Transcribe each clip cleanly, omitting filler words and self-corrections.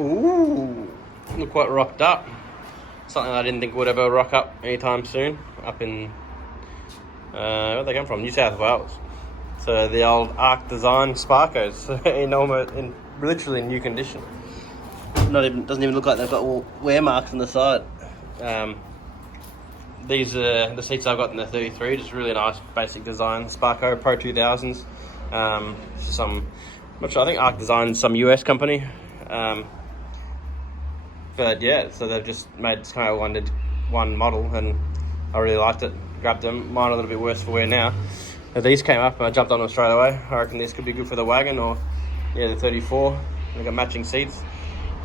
Ooh, look what rocked up. Something I didn't think would ever rock up anytime soon. Up in, where'd they come from? New South Wales. So the old Arc Design Sparcos in literally new condition. Doesn't even look like they've got wear marks on the side. These are the seats I've got in the 33, just really nice basic design. Sparco Pro 2000s. I think Arc Design, some US company. But yeah, so they've just made kind of one model, and I really liked it. Grabbed them. Mine a little bit worse for wear now. But these came up and I jumped on them straight away. I reckon this could be good for the Wagon or the 34. They've got matching seats,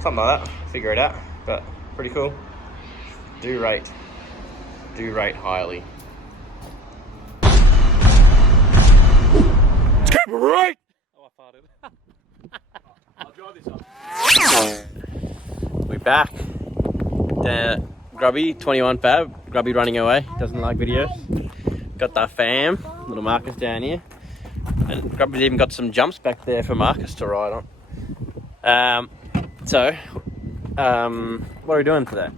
something like that. Figure it out, but pretty cool. Do rate highly. Keep it right. Oh, I farted. I'll drive this off. We're back. Grubby, 21 Fab. Grubby running away. Doesn't like videos. Got the fam. Little Marcus down here. And Grubby's even got some jumps back there for Marcus to ride on. What are we doing today?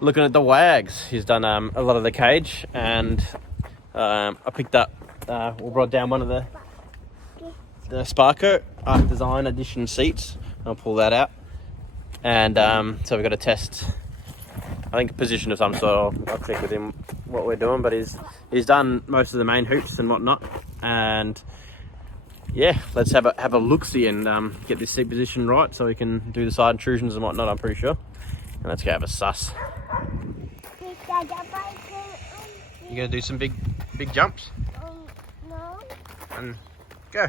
Looking at the Wagz. He's done a lot of the cage, and I picked up or brought down one of the Sparco Arc Design Edition seats. I'll pull that out, and so we've got to test, I think, a position of some sort. I'll check with him what we're doing, but he's done most of the main hoops and whatnot, and yeah, let's have a look-see and get this seat position right so we can do the side intrusions and whatnot, I'm pretty sure. And let's go have a suss. You gonna do some big jumps? No. And go.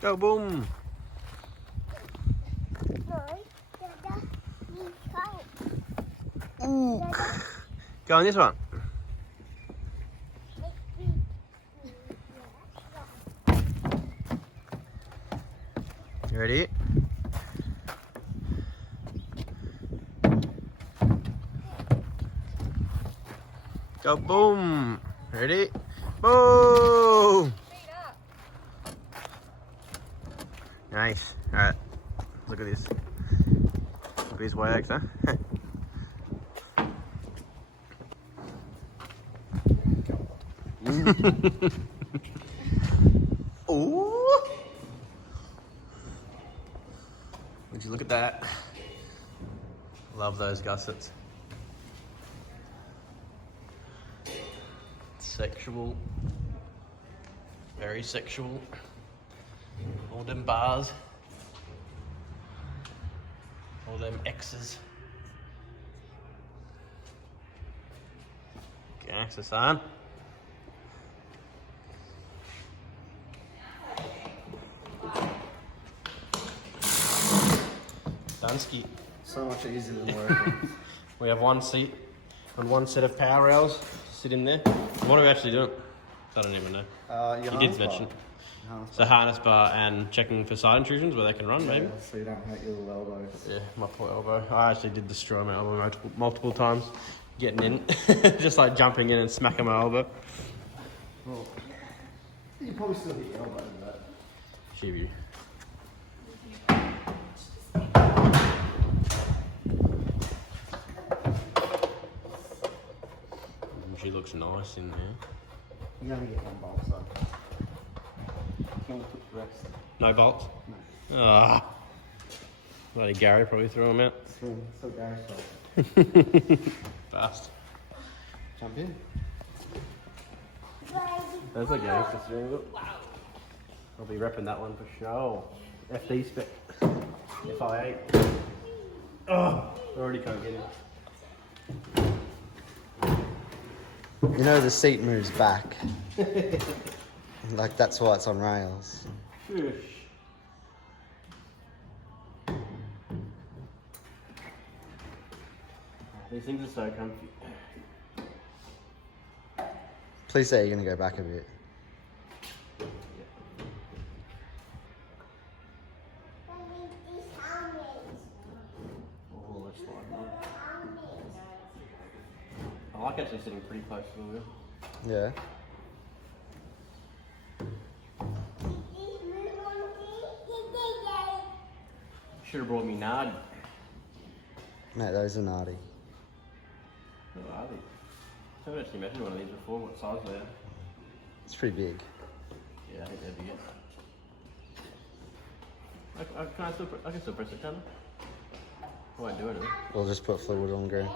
Go boom. Ooh. Go on this one. You ready? Go boom. Ready? Boom. Nice. Alright. Look at this. Look at these Wagz, huh? Ooh. Would you look at that? Love those gussets. Sexual. Very sexual. All them bars. All them X's. Gangster son. Dunsky. So much easier than working. We have one seat and one set of power rails to sit in there. What are we actually doing? I don't even know. You did mention. So harness bar and checking for side intrusions where they can run, maybe? So you don't hurt your little elbows. Yeah, my poor elbow. I actually did destroy my elbow multiple times getting in. Just like jumping in and smacking my elbow. Well, you probably still hit your elbow, but... Chibi. She looks nice in there. You only get one bolt, so... Can we put the rest? No bolts? No. Ah. Bloody Gary probably threw them out. Still Gary's fault. Fast. Jump in. That's a gangster steering wheel. I'll be repping that one for sure. FD Spec. FIA. Oh, I already can't get in. You know the seat moves back. Like that's why it's on rails. Shush. These things are so comfy. Please say you're gonna go back a bit. I like actually sitting pretty close to the wheel. Yeah. Should have brought me Nard. Mate, those are naughty. What are they? I haven't actually measured one of these before. What size they are? It's pretty big. Yeah, I think they're big. I can still press it, can't I? I won't do anything. We'll just put fluid on green.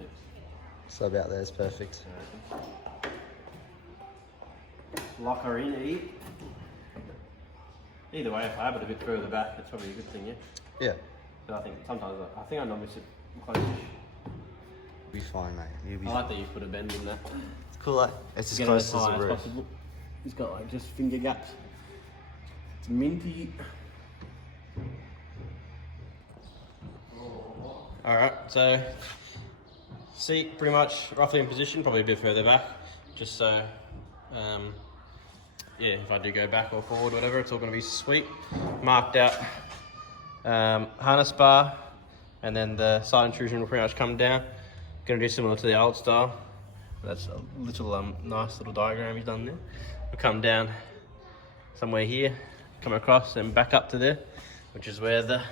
Yep. So about there is perfect. Lock her in, eat. Either way, if I have it a bit further back, it's probably a good thing, yeah? Yeah. But I think sometimes, I normally sit close-ish. Be fine, mate. You'll be I like that you put a bend in there. It's cool, eh? It's as Get it close as the high roof. possible. It's got like just finger gaps. It's minty. Alright, so seat pretty much roughly in position, probably a bit further back, just so yeah, if I do go back or forward, whatever, it's all going to be sweet. Marked out harness bar, and then the side intrusion will pretty much come down. Going to do similar to the old style. That's a little nice little diagram he's done there. We'll come down somewhere here, come across and back up to there, which is where the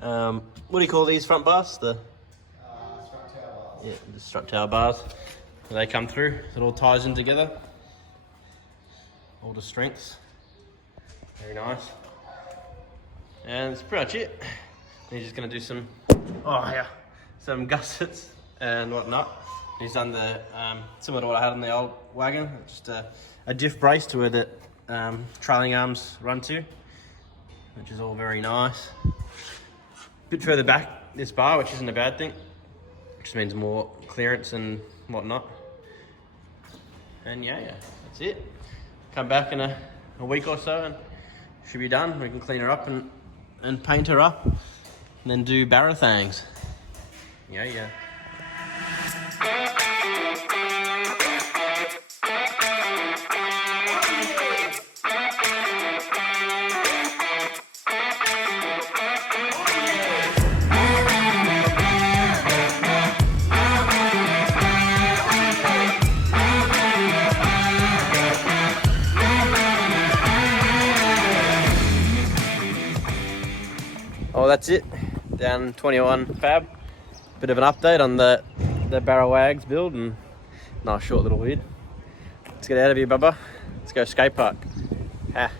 what do you call these front bars? The strut tower bars. Yeah, the strut tower bars. They come through. It all ties in together. All the strengths. Very nice. And that's pretty much it. He's just going to do some gussets and whatnot. He's done the similar to what I had on the old wagon, just a diff brace to where the trailing arms run to, which is all very nice. Bit further back this bar, which isn't a bad thing. Just means more clearance and whatnot. And yeah, that's it. Come back in a week or so and should be done. We can clean her up and paint her up, and then do Barra things. Yeah. Oh, that's it. Down 21 fab. Bit of an update on the Barra Wagz build, and nice short little vid. Let's get out of here, Bubba. Let's go skate park. Ha.